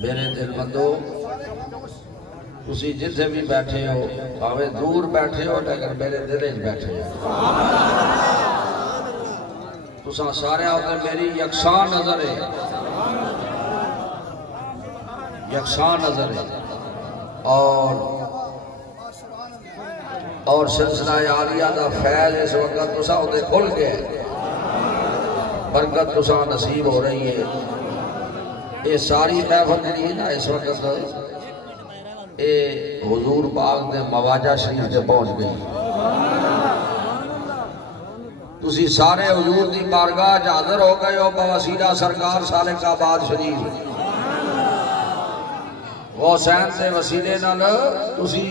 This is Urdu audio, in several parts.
میرے دل بندو تسی جتھے بھی بیٹھے ہو بھاوے دور بیٹھے ہو لیکن میرے دل وچ بیٹھے ہو تساں سارے ہوتے میری یکساں نظر ہے یکساں نظر ہے اور سلسلہ عالیہ دا فیض اس وقت تساں ہوتے کھل گئے برکت تساں نصیب ہو رہی ہے یہ ساری محفل جڑی ہے نا اس وقت یہ حضور پاک دے مواجہ شریف سے پہنچ گئی تسی سارے حضور دی بارگاہ حاضر ہو گئے ہو بوسیلہ سرکار سالک آباد شریف حسین سے وسیلے نال تسی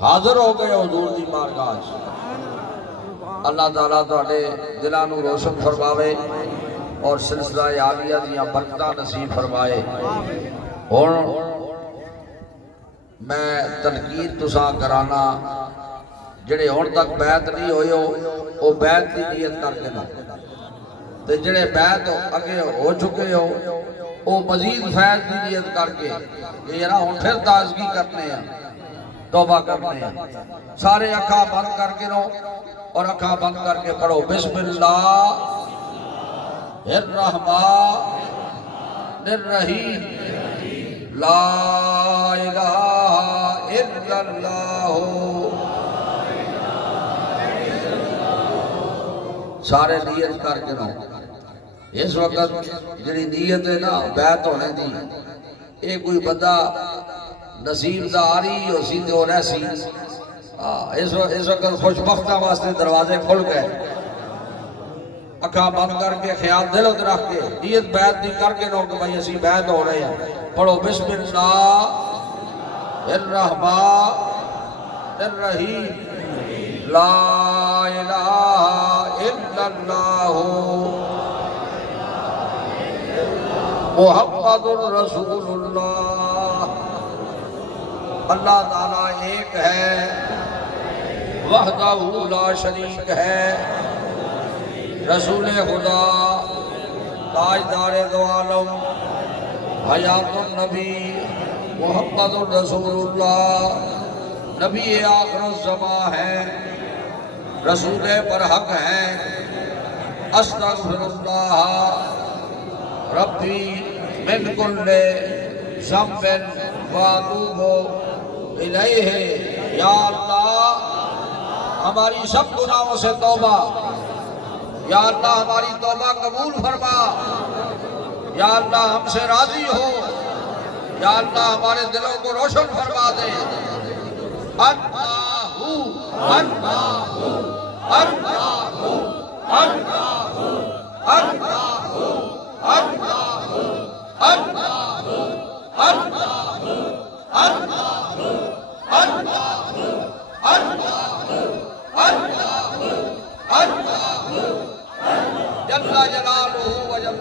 حاضر ہو گئے ہو حضور دی بارگاہ اللہ تعالیٰ تہاڈے دلاں نوں روشن فرماوے اور سلسلہ عالیہ دیاں برکتاں نصیب فرمائے اور میں تنقید تساں کرانا جڑے ہن تک بیعت نہیں ہوئے ہو وہ بیعت کی نیت کر کے نہ تے جڑے بیعت اگے ہو چکے ہو وہ مزید فیض کی نیت کر کے یہ نا ہن پھر تازگی کرنے ہیں توبہ کرنے ہیں سارے اکھاں بند کر کے رہو اور اکھاں بند کر کے پڑھو بسم اللہ الرحمن الرحیم لا الہ الا اللہ سارے نیت کر کے رہو اس وقت جڑی نیت ہے نا بیعت ہونے دی ایک کوئی بندہ نصیب داری ہو سی تو رہ سی اس وقت خوشبختہ واسطے دروازے کھل گئے اکھاں بند کر کے خیال دل ات رکھ کے نیت بیعت دی کر کے رہو کہ بھائی اسی بیعت ہو رہے ہیں پڑھو بسم اللہ الرحمن الرحیم لا الہ الا اللہ محمد رسول اللہ اللہ تعالیٰ ایک ہے وحدہ لا شریک ہے رسول خدا تاجدار دو عالم حیات النبی محمد رسول اللہ نبی آخر الزمان ہے رسول برحق ہے استغفر اللہ ربی من کل ذنب واتوب الیہ یا اللہ ہماری سب گناہوں سے توبہ یا اللہ ہماری توبہ قبول فرما یا اللہ ہم سے راضی ہو یا اللہ ہمارے دلوں کو روشن فرما دے اللہ اللہ اللہ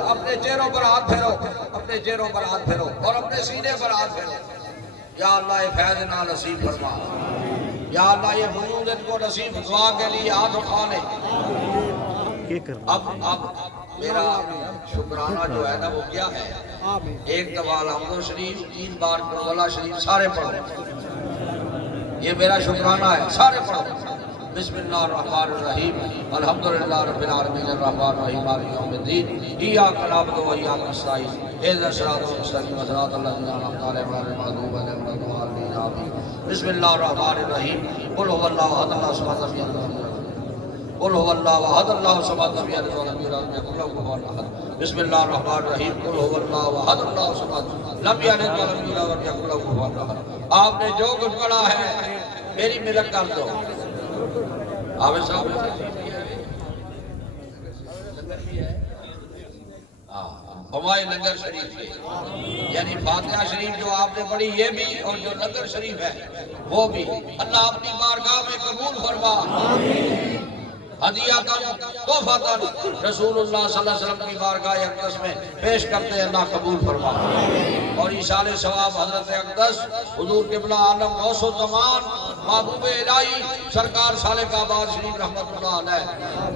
اپنے چہروں پر ہاتھ پھیرو اپنے چہروں پر ہاتھ پھیرو اور اپنے سینے پر ہاتھ پھیرو یا اللہ یہ فیض نہ نصیب فرما یا اللہ یہ فیوز ان کو نصیب دعا کے لیے ہاتھ اٹھا لے اب میرا شکرانہ جو ہے نا وہ کیا ہے ایک دفعہ الحمد شریف 3 بار کربلا شریف سارے پڑھو یہ میرا شکرانہ ہے سارے پڑھو بسم اللہ الرحمن الرحیم الحمدللہ رب العالمین الرحمن الرحیم مالک یوم الدین ایاک نعبد و ایاک نستعین اهدنا الصراط المستقیم صراط الذین انعمت علیہم غیر المغضوب علیہم ولا الضالین آمین بسم اللہ الرحمن الرحیم قل هو اللہ احد اللہ الصمد لم یلد ولم یولد قل هو اللہ احد اللہ الصمد لم یلد ولم یولد قل هو احد بسم اللہ الرحمن الرحیم قل هو اللہ احد اللہ الصمد لم یلد ولم یولد قل هو احد آپ نے جو کچھ پڑھا ہے میری ملک کر دو آوے صاحب ہمارے لنگر شریف ہے یعنی فاتحہ شریف جو آپ نے پڑھی یہ بھی اور جو لنگر شریف ہے وہ بھی اللہ اپنی بارگاہ میں قبول فرما ہدیۃ تحفۃ رسول اللہ صلی اللہ علیہ وسلم کی بارگاہ اقدس میں پیش کرتے ہیں، اللہ قبول فرما۔ اور ایصال ثواب حضرت اقدس حضور قبلہ عالم غوث و زمان محبوب الہی سرکار سالک آباد شریف رحمت اللہ علیہ،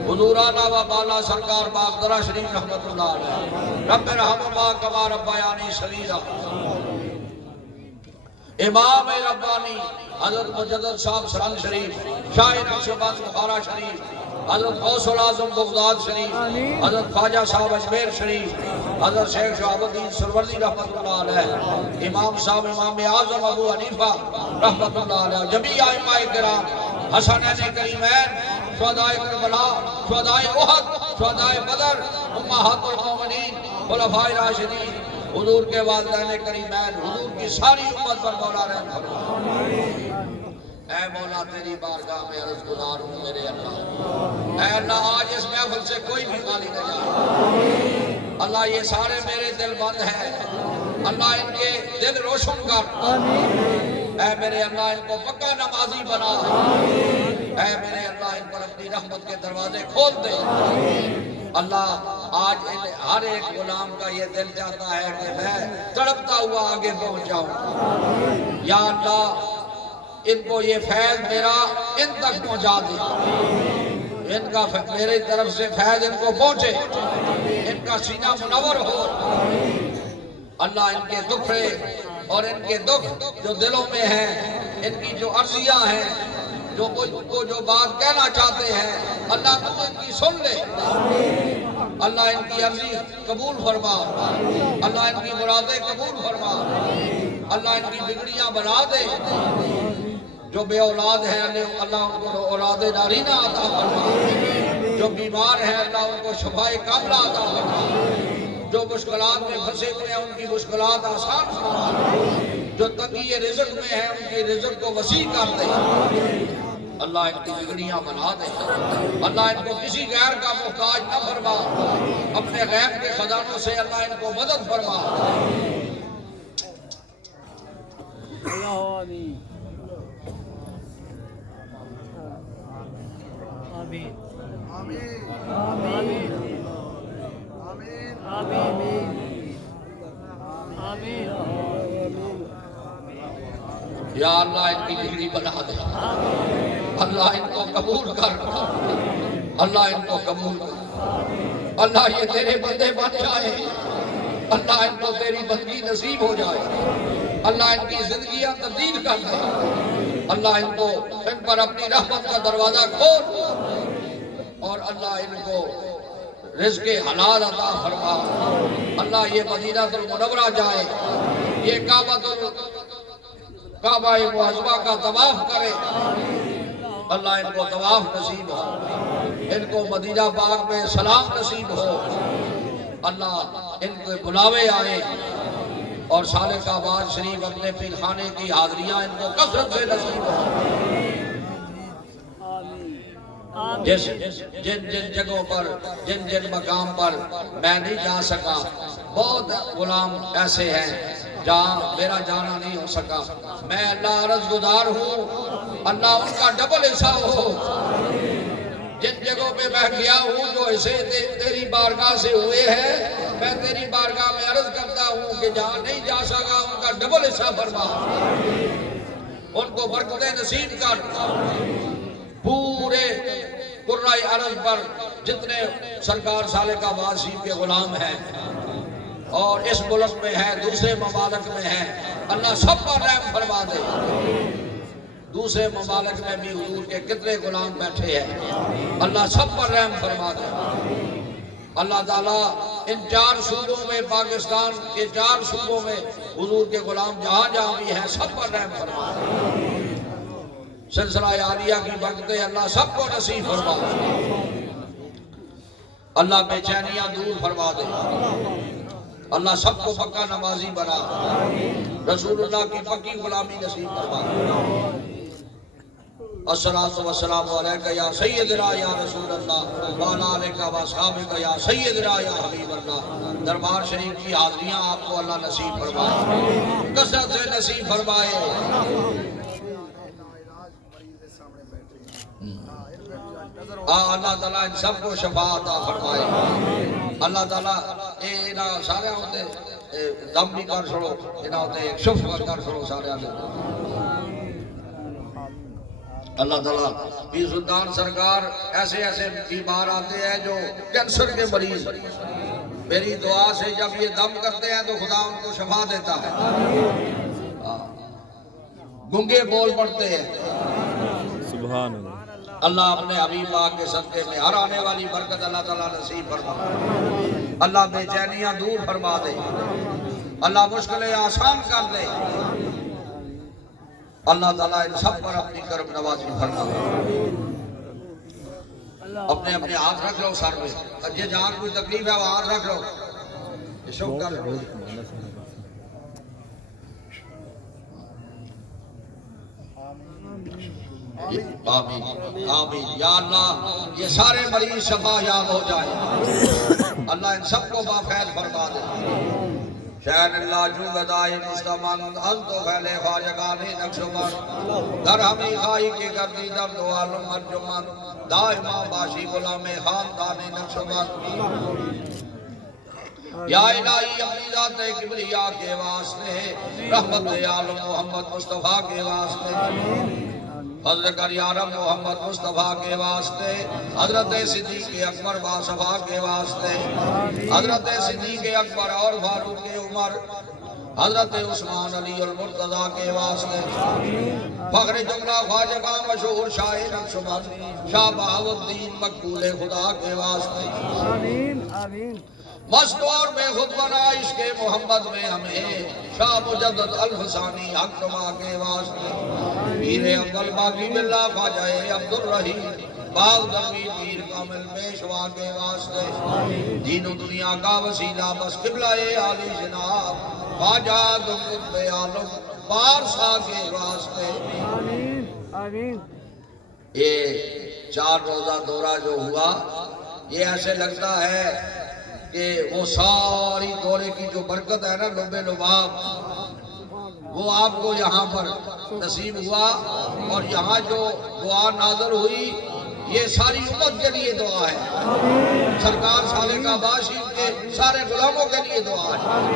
حضورانہ و بالا سرکار باغدرہ شریف رحمت اللہ علیہ، رب رحمہما کما ربیانی صغیرا۔ امام ربانی حضرت مجدد صاحب سرند شریف، شاہ نقشبند بخارا شریف، حضرت غوث العظم بغداد شریف، حضرت خواجہ صاحب اجمیر شریف، حضرت شیخ شہاب الدین سروردی رحمت اللہ علیہ، امام صاحب امام اعظم ابو حنیفہ رحمت اللہ علیہ، جمیع ائمہ کرام، حسنین کریمین، شہدائے کربلا، شہدائے احد، شہدائے بدر، امہات المومنین، خلفائے راشدین، حضور کے والدین کریمین، حضور کی ساری امت پر مولا رحم فرما۔ اے مولا تیری بارگاہ میں عرض گزار ہوں میرے اللہ، اے اللہ آج اس محفل سے کوئی بھی خالی نہ جائے، اللہ یہ سارے میرے دل بند ہیں، اللہ ان کے دل روشن کر، اے میرے اللہ ان کو پکا نمازی بنا، اے میرے اللہ ان پر اپنی رحمت کے دروازے کھول دے۔ اللہ آج ہر ایک غلام کا یہ دل چاہتا ہے کہ میں تڑپتا ہوا آگے پہنچ جاؤں، یا اللہ ان کو یہ فیض میرا ان تک پہنچا دے، ان کا میرے طرف سے فیض ان کو پہنچے، ان کا سینہ منور ہو، اللہ ان کے دکھڑے اور ان کے دکھ جو دلوں میں ہیں، ان کی جو عرضیاں ہیں، جو کو جو بات کہنا چاہتے ہیں، اللہ تو ان کی سن لے، اللہ ان کی عرضی قبول فرما، اللہ ان کی مرادیں قبول فرما، اللہ ان کی بگڑیاں بنا دے، جو بے اولاد ہیں اللہ ان کو اولاد نارینہ عطا فرما، جو بیمار ہیں اللہ ان کو شفائے کاملہ عطا فرما، جو مشکلات میں پھنسے ہوئے ہیں ان کی مشکلات آسان فرما، جو تنگی رزق میں ہیں ان کی رزق کو وسیع کر دے، اللہ ان کی بگڑیاں بنا دے، اللہ ان کو کسی غیر کا محتاج نہ فرما، اپنے غیب کے خزانوں سے اللہ ان کو مدد فرما۔ آمین آمین آمین آمین آمین۔ یا اللہ ان کی بگڑی بنا دے، اللہ ان کو قبول کر، اللہ ان کو قبول کر، اللہ یہ تیرے بندے بن جائے، اللہ ان کو تیری بندگی نصیب ہو جائے، اللہ ان کی زندگیاں تبدیل کر دے، اللہ ان پر اپنی رحمت کا دروازہ کھول، اور اللہ ان کو رزق حلال عطا فرما، اللہ یہ مدینہ المنورہ جائے، یہ کعبہ معظمہ کا طواف کرے، اللہ ان کو طواف نصیب ہو، ان کو مدینہ پاک میں سلام نصیب ہو، اللہ ان کے بلاوے آئے، اور سالک آباد شریف اپنے پیر خانے کی حاضریاں ان کو کثرت سے نصیب ہو۔ جن جگہوں پر جن مقام پر میں نہیں جا سکا، بہت غلام ایسے ہیں جہاں میرا جانا نہیں ہو سکا، میں اللہ عرض گزار ہوں اللہ ان کا ڈبل حصہ ہو، جن جگہوں پہ میں گیا ہوں جو حصے تیری بارگاہ سے ہوئے ہیں، میں تیری بارگاہ میں عرض کرتا ہوں کہ جہاں نہیں جا سکا ان کا ڈبل حصہ فرما، ان کو برکتیں نصیب کر، پورے قرۂ عرض پر جتنے سرکار سالک آباد شریف کے غلام ہیں اور اس ملک میں ہیں دوسرے ممالک میں ہیں، اللہ سب پر رحم فرما دے، دوسرے ممالک میں بھی حضور کے کتنے غلام بیٹھے ہیں، اللہ سب پر رحم فرما دے، اللہ تعالیٰ ان 4 صوبوں میں پاکستان کے 4 صوبوں میں حضور کے غلام جہاں جہاں بھی ہیں سب پر رحم فرما دے، سلسلہ عالیہ کی برکتیں اللہ سب کو نصیب فرما دے، اللہ بے چینیاں دور فرما دے، اللہ سب کو پکا نمازی بنا، رسول اللہ کی پکی غلامی نصیب فرما دے۔ الصلاۃ والسلام علیکہ یا سیدنا یا رسول اللہ وعلی آلہ واصحابہ یا سیدنا یا حبیب اللہ۔ دربار شریف کی حاضریاں آپ کو اللہ نصیب فرمائے، کثرت سے نصیب فرمائے۔ اللہ تعالیٰ ان سب کو شفا عطا فرمائے اللہ تعالیٰ اینا سارے ہوتے دم بھی کر چھوڑو اینا ہوتے ایک شفا کر چھوڑو سارے آنے اللہ تعالیٰ پیر سلطان سرکار ایسے ایسے بیمار آتے ہیں جو کینسر کے مریض میری دعا سے جب یہ دم کرتے ہیں تو خدا ان کو شفا دیتا ہے گنگے بول پڑتے ہیں سبحان اللہ اللہ اپنے حبیب پاک کے صدقے میں ہر آنے والی برکت اللہ تعالیٰ نصیب فرما اللہ بے چینیاں دور فرما دے اللہ مشکلیں آسان کر دے اللہ تعالیٰ ان سب پر اپنی کرم نوازی فرما اپنے اپنے ہاتھ رکھ لو سر میں یہ جہاں کوئی تکلیف ہے وہ ہاتھ رکھ لو شکر آمین آمین یا اللہ یہ سارے مریض شفا یاب ہو جائے اللہ ان سب کو بافیض فرما دے شہن اللہ جو گدائے مستمان انتو پہلے خواجگانی نقشمان در ہمیں خواہی کے گردی در دو عالم مرجمان دائمہ باشی غلام خاندانی نقشمان یا الہی اپنی ذات کبریا کے واسطے رحمت عالم محمد مصطفیٰ کے واسطے فضل کر یارم محمد مصطفیٰ کے واسطے حضرت صدیق اکبر باصفا کے واسطے حضرت صدیق اکبر اور فاروق عمر حضرت عثمان علی المرتضی کے واسطے فخر جملہ خواجہ مشہور شاہ نقشبند شاہ بہاؤالدین مقبول خدا کے واسطے مستور میں خود بنا عشق محمد میں ہمیں شاہ مجدد الفسانی حق جمع کے واسطے پیر عبدال باقی باللہ خواجہ عبدالرحیم باغ دمی پیر کامل پیشوا کے واسطے دین و دنیا کا وسیلہ بس قبلہ عالی جناب خواجہ قطب عالم پارسا کے واسطے یہ 4 روزہ دورہ جو ہوا یہ ایسے لگتا ہے کہ وہ ساری دورے کی جو برکت ہے نا لب لباب وہ آپ کو یہاں پر نصیب ہوا اور یہاں جو دعا نازل ہوئی یہ ساری امت کے لیے دعا ہے سرکار صالح کا باشی کے سارے غلاموں کے لیے دعا ہے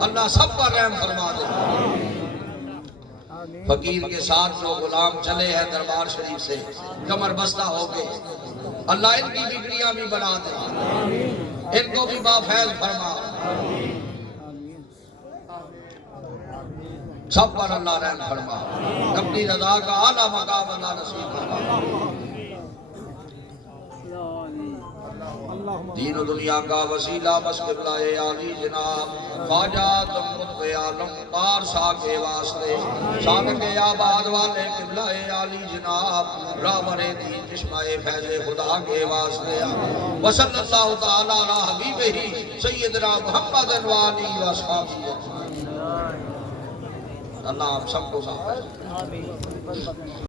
اللہ سب پر رحم فرما دے فقیر کے ساتھ جو غلام چلے ہیں دربار شریف سے کمر بستہ ہو کے اللہ ان کی بگڑیاں بھی بنا دے ان کو بھی بافیض فرما سب پر اللہ رحم فرما اپنی رضا کا اعلیٰ مقام اللہ نصیب فرما دین و دنیا کا وسیلہ بس قبلہ عالی جناب خواجہ قطب عالم پارسا کے واسطے سابق آباد والے قبلہ عالی جناب رابر دین چشمہ فیض خدا کے واسطے وصلی اللہ تعالی علی حبیبہ سیدنا محمد وآلہ وصحبہ اللہ آپ سب کو